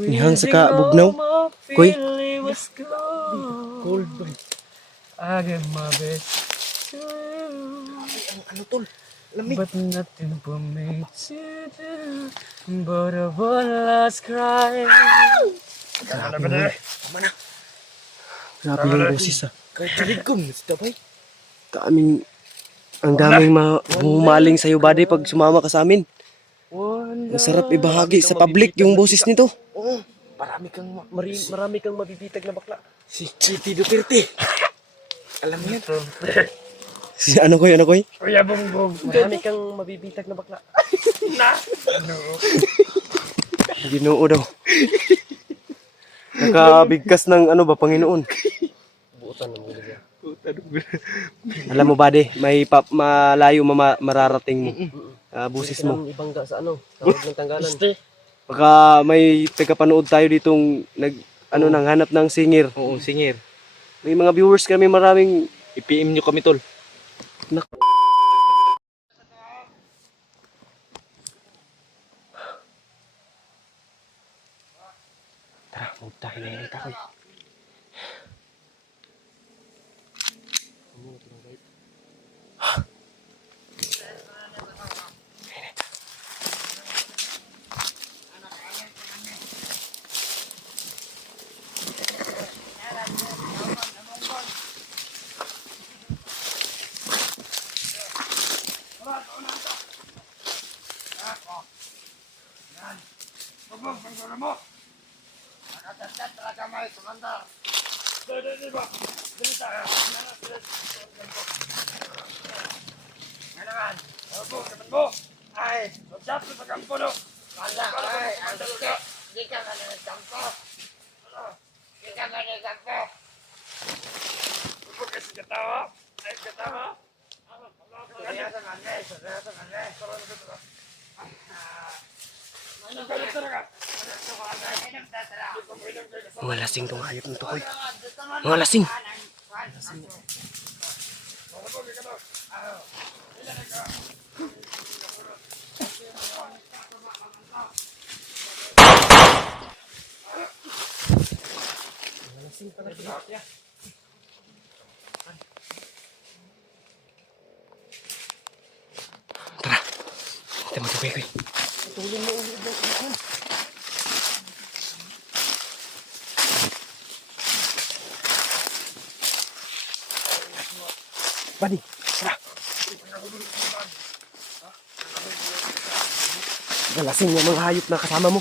Nihang sa kabugnaw. Koy. Cold ba? I give my best to you. Ano tol? Lamig. But nothing for me to do but a one last cry. Grabe mo. Grabe yung boses ah. Kahit tulig ko, Mr. Bay. Ang daming humaling sa'yo, buddy, pag sumama ka sa amin. Ang sarap ibahagi sa public yung boses nito. Oo. Marami kang mabibitag na bakla. Si Chiti Duterte. Alam mo yan? Ano koy? Kuya Bongbong. Marami kang mabibitag na bakla. Ginoo daw. Nakabigkas ng ano ba, Panginoon. Buutan ng mga yan. Alam mo, buddy, may malayo mararating mo. Busis mo. Ibangga sa ano? Sa huwag ng tanggalan. Baka may tagapanood tayo ditong nanghanap ng singer. Oo, singer. May mga viewers kami, maraming I-PM nyo kami tol. Tara, magtahin na yung takoy. Mga lasing tong hayop na to, koy. Mga lasing. Tara. Kita mo ito, koy. Buddy, tara. Galasing yung mga hayop na kasama mo.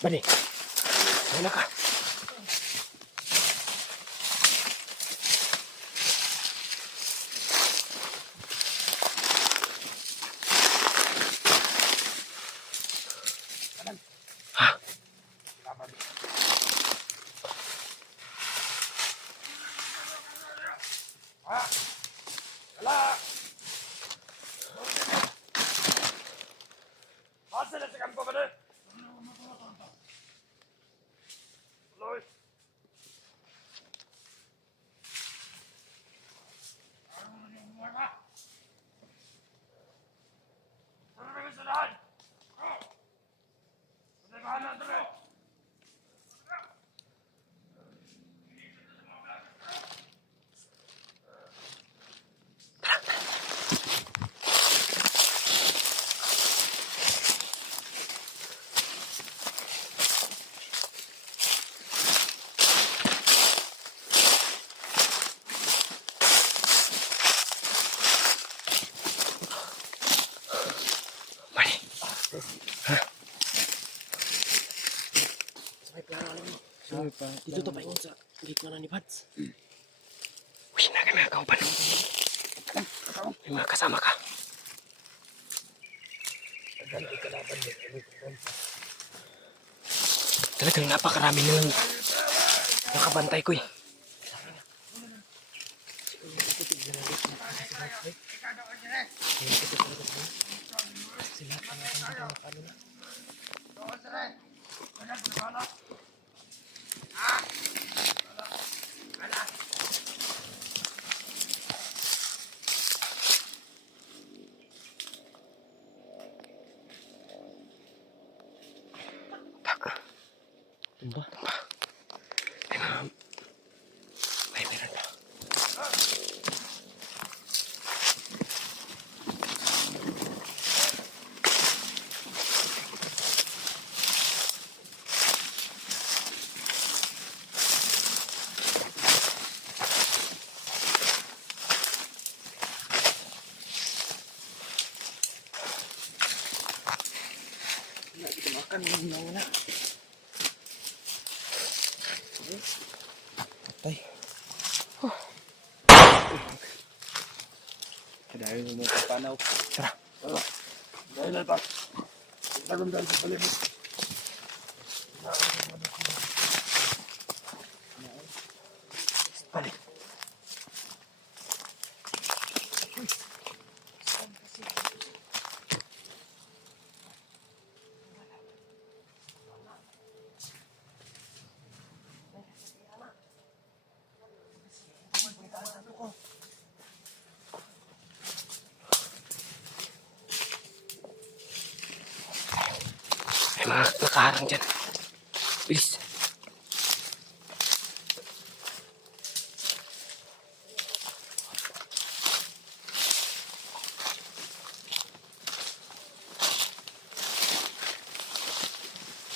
Buddy, wala ka. Dito to pa yun sa gitna na ni Pads. Uy, naga mga kaupan. May mga kasama ka. Talagang napakarami nilang nakabantay ko eh. Kan na. Patay. Dahil mo mga kapanaw. Tara. Dahil na ta. Nagundal sa palibot. Balik. May mga nakaharang dyan. Bilis.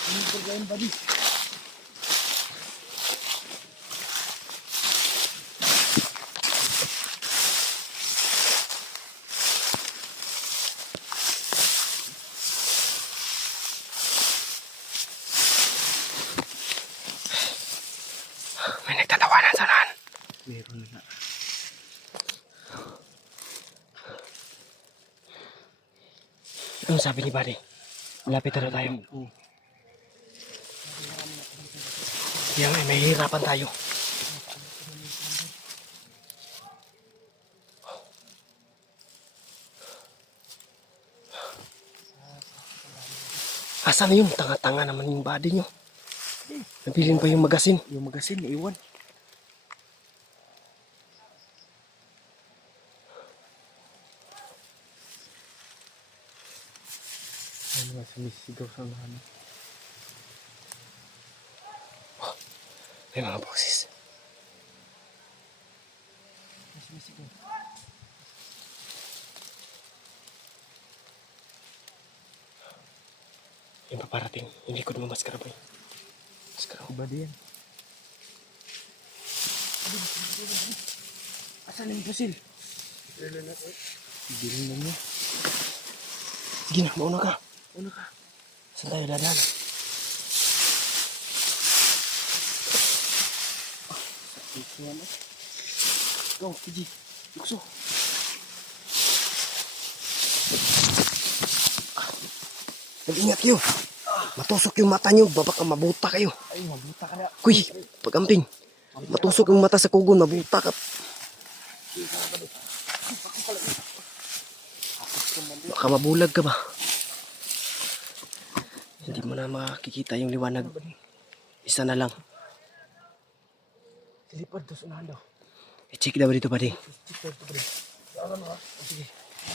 Ano problema ba di? May nagtatawanan sa unahan. Meron na. Ano sabi ni Buddy? Malapit na tayo. Oo. Kaya may hirapan tayo. Asa na yun? Tanga-tanga naman yung body nyo. Nabilin pa yung magasin. Yung magasin, iwan. Ano nga sumisigaw sa unahan? May mga boses. Sumisigaw. Yung paparating. Yung likod mo maskara boy. Maskara. Iba din. Asan yung pusil? Bilin na niya. Sige na, mauna ka. Ano ka? Saan tayo dadaan? Ito ano? Go, Pidgey. Lukso. Mag-ingat kayo. Matusok yung mata nyo. Baka mabuta kayo. Ay, mabuta ka na. Kuy, pag-amping. Matusok yung mata sa kugon. Mabuta ka. Baka mabulag ka ba? Hindi mo na makikita yung liwanag. Isa na lang. Silipad to sa unahan daw. I-check daw dito buddy. Silipad to, buddy. Alam mo ha? O, sige.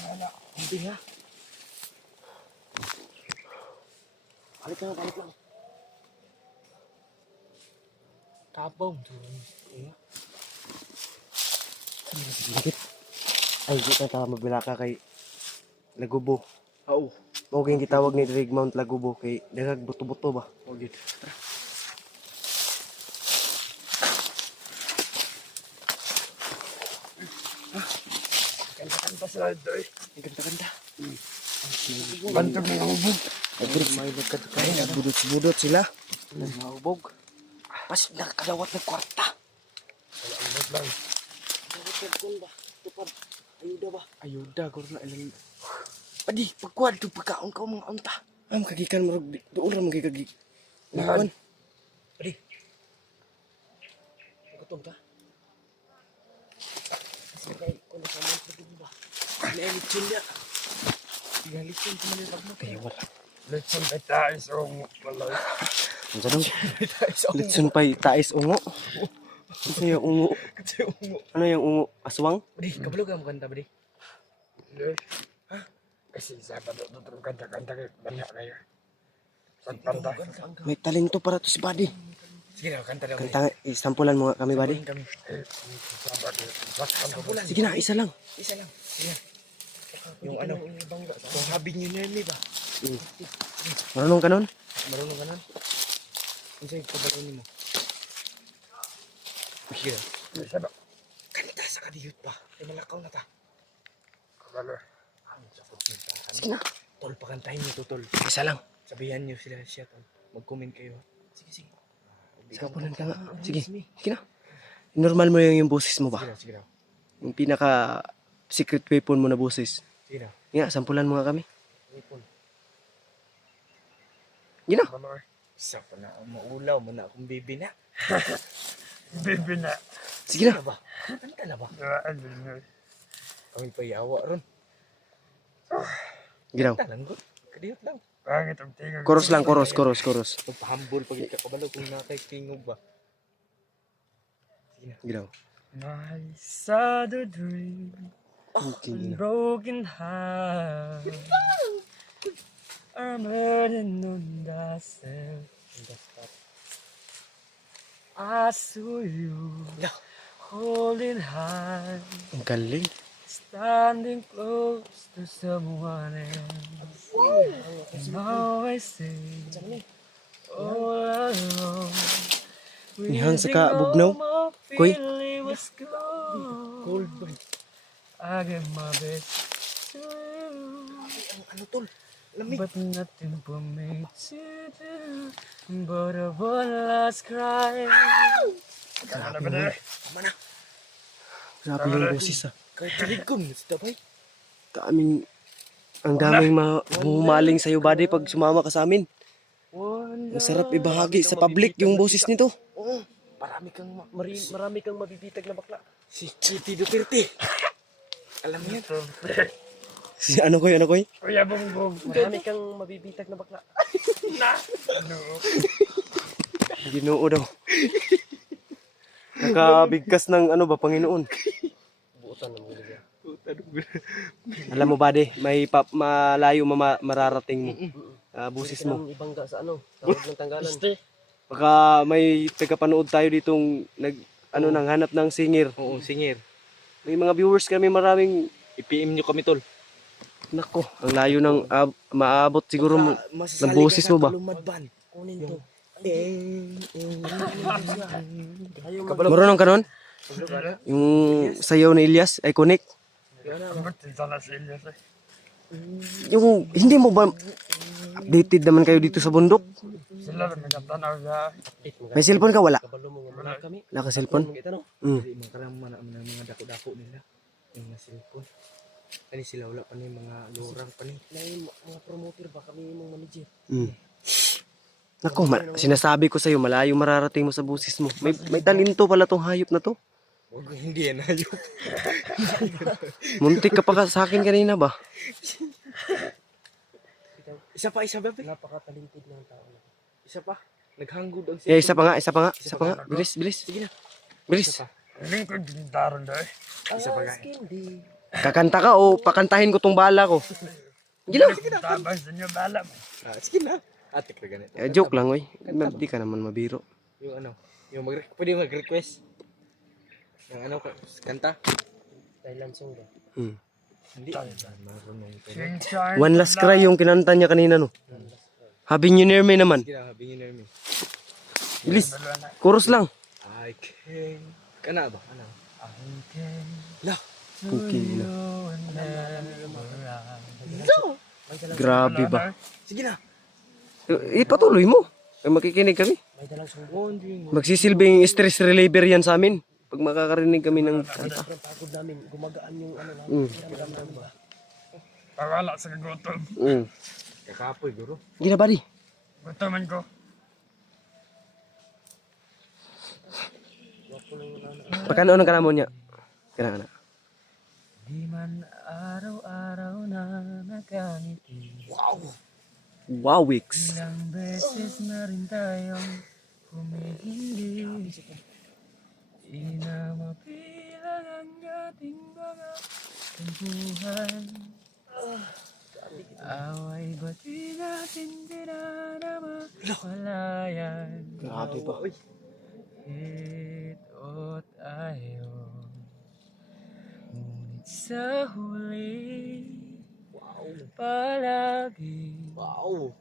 Wala. Hindi ha? Balik lang, balik lang. Tabaw. Dikit. Ay, di ka mabila ka kay Lagubo. Oo. Mawag yung gitawag ni Drake Mount Lagubo kay dagag buto-buto ba? Huwag yun. Tara. Kanta-kanta sila ito eh. Ganda-ganda. Bantog na hubog. May nagkatakain, nagbudot-budot sila. Hubog. Pas nakakadawat ng kwarta. Hubog lang. Bakit ba? Tupad. Ayuda ba? Ayuda, guro na ilang. Padi, pagkuhan ito pagkaon ka mga unta. Kagikan mo doon ra mga kagig. Nawan. Padi. Gutom ka? Kasi kay kung sa mga pagkain ba? Naelitsin niya. Galitin ko man yung pagmo. Kaya wala. Litson kay Tais o malay. Ang sarang. Litson pa tais ungo. Ano yung ungo? Kasi ungo. Ano yung ungo? Aswang? Badi, kabalo ka mo kanta, Badi. Ha? Kasi Sabado tutulog kanta-kanta kayo. Banyak kayo. Pagkanta. May talento para to si Buddy. Sige na, kanta daw. Kanta, isampulan mo nga kami Buddy. Kami. Sabado. Sampulan. Sige na, isa lang. Isa lang. Sige. Yung ano, yung habi nyo na yun, ba? Marunong ka nun? Marunong ka nun? Ano sa'yo kabalo mo? Sige. Sabado. Kanta sa kadiyot pa. Ay malakaw na ta. Kabalo. Ang sakot nito. Sige na. Tol, pakantahin nyo to, Tol. Isa lang. Sabihan niyo sila siya, tol. Mag-comment kayo. Sige, sige. Ikaw Sampulan ka nga. Sige, sige na. Normal mo yung boses mo ba? Sige na. Yung pinaka secret weapon mo na boses. Sige na. Nga, sampulan mo nga kami. Ipon. Gina. Isa pa na ang maulaw mo na akong bibi na. Bibi na. Sige na. Ano ba? Kanta na ba? Ano na. Kami pa yawa ron. Ginaw. Kanta lang, good. Kadiyot lang. Pangit ang tingog. Chorus lang, chorus. Magpahambol pag ikakabalo kung nakaitingog ba. Sige na. Ginaw. My sad dream, Okay, ginaw. broken heart, are burdened on the self. I saw you No. holding hands, Ang galing. standing close to someone else. And now I say, all alone. Nihang sa kabugnaw. Koy. Cold ba? I give my best to you, Ano tol? Lamig. but nothing for me to do. But a one last cry. Grabe Tama na. Grabe yung boses ah. Kahit kaligom. Sita ba? Ang daming humaling sa'yo, buddy, pag sumama ka sa amin. One Masarap ibahagi sa public yung boses nito. Oo. Marami kang mabibitag na bakla. Si Chiti Duterte. Alam mo yan? Si ano koy? Kuya Bongbong. Marami kang mabibitag na bakla. Ano? Ginoo daw. Nakabigkas ng ano ba, Panginoon. Buutan na mga liga. Alam mo, buddy, may malayo mararating mo. Boses mo. Ibangga sa ano? Tawag ng tanggalan. Baka may tagapanood tayo ditong nang hanap ng singer. Oo, singir. May mga viewers kami maraming. I-PM nyo kami tol. Nako, ang layo ng maabot siguro mo. Masasali boses ka sa mo ba? Kalumadban. Kunin to. Marunong ka nun? Yung sayaw ni Elias, iconic. Kamutin sana si Elias eh. Yung hindi mo ba updated naman kayo dito sa bundok? Sila rin nagkatanaw sa May cellphone ka? Wala. Kabalo mo nga kami. Naka cellphone? Mga itanong. Mm. Hindi mga karaman ng mga dako-dako nila. Yung mga cellphone. Ani sila wala pa ni mga lorang pa ni. Na mga promoter ba kami mong manager. Mm. Nako, sinasabi ko sa'yo, malayo mararating mo sa busis mo. May talento pala tong hayop na to. Huwag hindi yan ayok. Muntik ka pa sa akin kanina ba? Isa pa. Napaka-talented ng tao. Isa pa. Naghangod ang Isa pa nga. Bilis. Sige na. Bilis. Isa pa. Hindi ko gintaron dahil. Isa pa guys. Kakanta ka o pakantahin ko tong bala ko? Gila. Tabas sa inyo bala mo. Sige na. Atik na ganito. Joke lang, oy. Di ka naman mabiro. Yung ano. Pwede mag-request. Yung ano, kanta. Thailand song ba? Hmm. Hindi. Marunong ko. One Last Cry yung kinanta niya kanina, no? Happy New Year May naman. Sige na, bingin na mi. Bilis. Chorus lang. I can. Kana ba? Ano? Lah. Cooking na. Grabe ba? Sige na. Ipatuloy mo. Makikinig kami. May dalang song. Wondering. Magsisilbing stress reliever yan sa amin. Pag makakarinig kami ng kanta. Sobrang pagod namin. Gumagaan yung ano namin. Mm. Namin ba? Pawala sa gutom. Kakapoy, guro. Gina, buddy. Gutoman ko. Pakano ng kanamo niya? Kana. Di man araw-araw na nakangiti. Wow! Wowix. Ilang beses na rin tayong humihindi. Di na mapilang ang ating mga tempuhan. Away ba't di natin dinanamalayan? Grabe ba? Hit at ayaw. Ngunit sa huli, palagi Wow!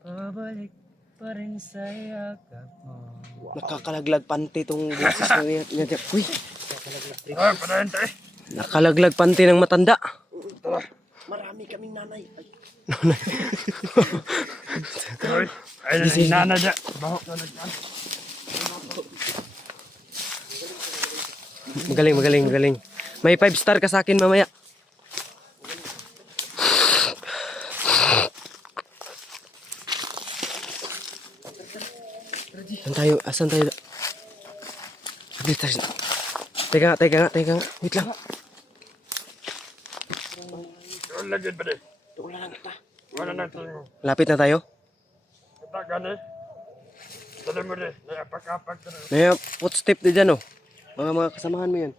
pabalik pa rin sa yakap mo. Nakakalaglag pante tong boses na niya. Uy, Ah, parente! nakalaglag pante ng matanda. Marami kaming nanay. Ay, Ay, nana dyan. Bahok na dyan. Magaling. May 5 star ka sa akin mamaya. Asan tayo? Teka nga. Wait lang. Wala dyan ba di? Wala na tayo. Lapit na tayo. Katagan eh. Dali mo di. Naiapak-apak ka na. May footstep din dyan oh. Mga kasamahan mo yan.